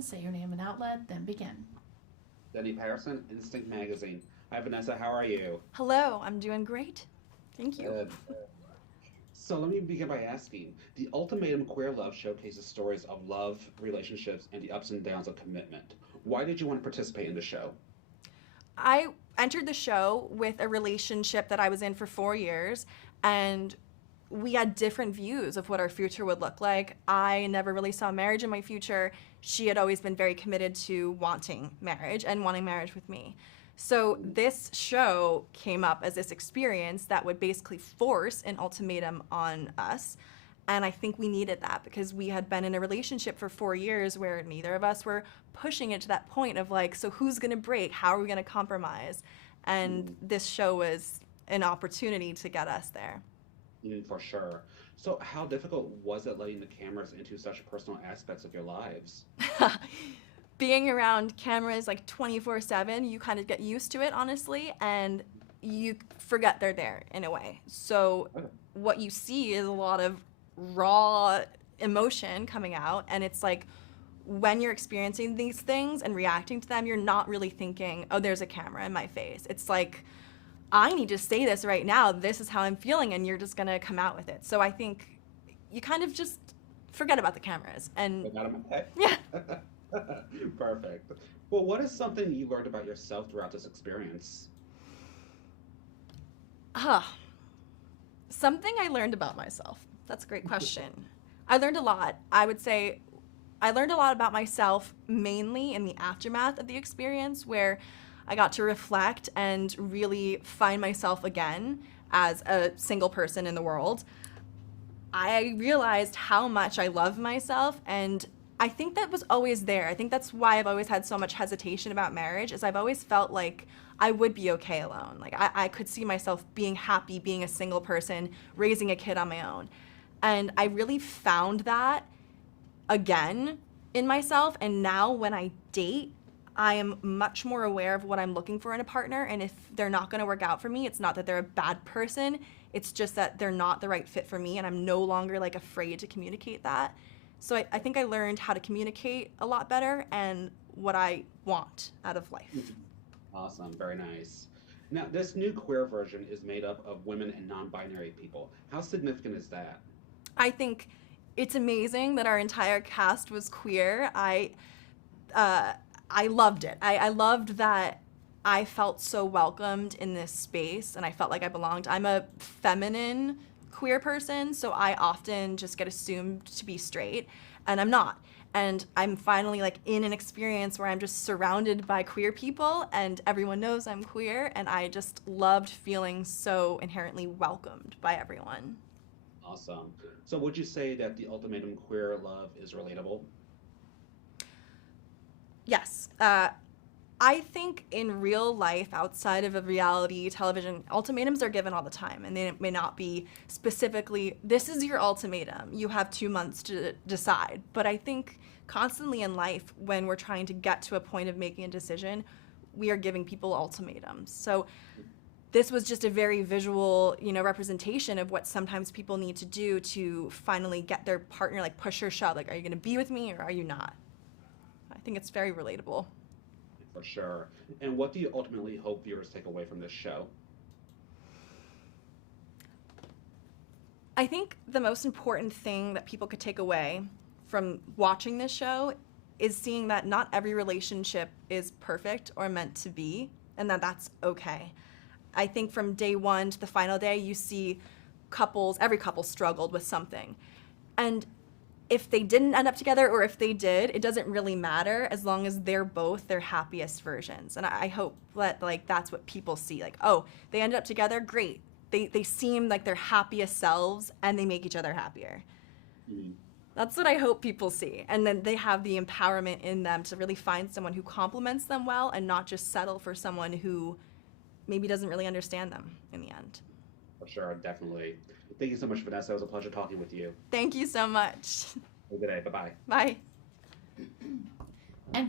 Say your name and outlet, then begin. Denny Patterson, Instinct Magazine. Hi, Vanessa. How are you? Hello, I'm doing great. Thank you. Good. So let me begin by asking, the Ultimatum Queer Love showcases stories of love, relationships, and the ups and downs of commitment. Why did you want to participate in the show? I entered the show with a relationship that I was in for 4 years, and we had different views of what our future would look like. I never really saw marriage in my future. She had always been very committed to wanting marriage and wanting marriage with me. So this show came up as this experience that would basically force an ultimatum on us. And I think we needed that because we had been in a relationship for 4 years where neither of us were pushing it to that point of like, so who's gonna break? How are we gonna compromise? And this show was an opportunity to get us there. For sure. So how difficult was it letting the cameras into such personal aspects of your lives? Being around cameras like 24/7, you kind of get used to it, honestly, and you forget they're there in a way. So Okay. what you see is a lot of raw emotion coming out, and it's like when you're experiencing these things and reacting to them, you're not really thinking, oh, there's a camera in my face. It's like, I need to say this right now. This is how I'm feeling, and you're just gonna come out with it. So I think you kind of just forget about the cameras and I got 'em okay. yeah. Perfect. Well, what is something you learned about yourself throughout this experience? Huh. Something I learned about myself. That's a great question. I learned a lot. I would say I learned a lot about myself mainly in the aftermath of the experience where I got to reflect and really find myself again as a single person in the world. I realized how much I love myself, and I think that was always there. I think that's why I've always had so much hesitation about marriage is I've always felt like I would be okay alone. Like I could see myself being happy being a single person, raising a kid on my own. And I really found that again in myself, and now when I date, I am much more aware of what I'm looking for in a partner, and if they're not going to work out for me, it's not that they're a bad person, it's just that they're not the right fit for me, and I'm no longer like afraid to communicate that. So I think I learned how to communicate a lot better and what I want out of life. Awesome. Very nice. Now, this new queer version is made up of women and non-binary people. How significant is that? I think it's amazing that our entire cast was queer. Uh, I loved it. I loved that I felt so welcomed in this space and I felt like I belonged. I'm a feminine queer person, so I often just get assumed to be straight, and I'm not. And I'm finally like in an experience where I'm just surrounded by queer people and everyone knows I'm queer, and I just loved feeling so inherently welcomed by everyone. Awesome. So would you say that the ultimatum queer love is relatable? Yes. I think in real life, outside of a reality television, ultimatums are given all the time, and they may not be specifically, this is your ultimatum. You have 2 months to decide. But I think constantly in life, when we're trying to get to a point of making a decision, we are giving people ultimatums. So this was just a very visual, representation of what sometimes people need to do to finally get their partner, like push or shove. Like, are you going to be with me or are you not? I think it's very relatable. For sure. And what do you ultimately hope viewers take away from this show? I think the most important thing that people could take away from watching this show is seeing that not every relationship is perfect or meant to be, and that that's okay. I think from day one to the final day, you see every couple struggled with something. And if they didn't end up together or if they did, it doesn't really matter as long as they're both their happiest versions. And I hope that like that's what people see. Like, oh, they ended up together, great. They seem like their happiest selves and they make each other happier. Mhm. That's what I hope people see. And then they have the empowerment in them to really find someone who complements them well and not just settle for someone who maybe doesn't really understand them in the end. For sure, definitely. Thank you so much, Vanessa. It was a pleasure talking with you. Thank you so much. Have a good day. Bye bye. Bye.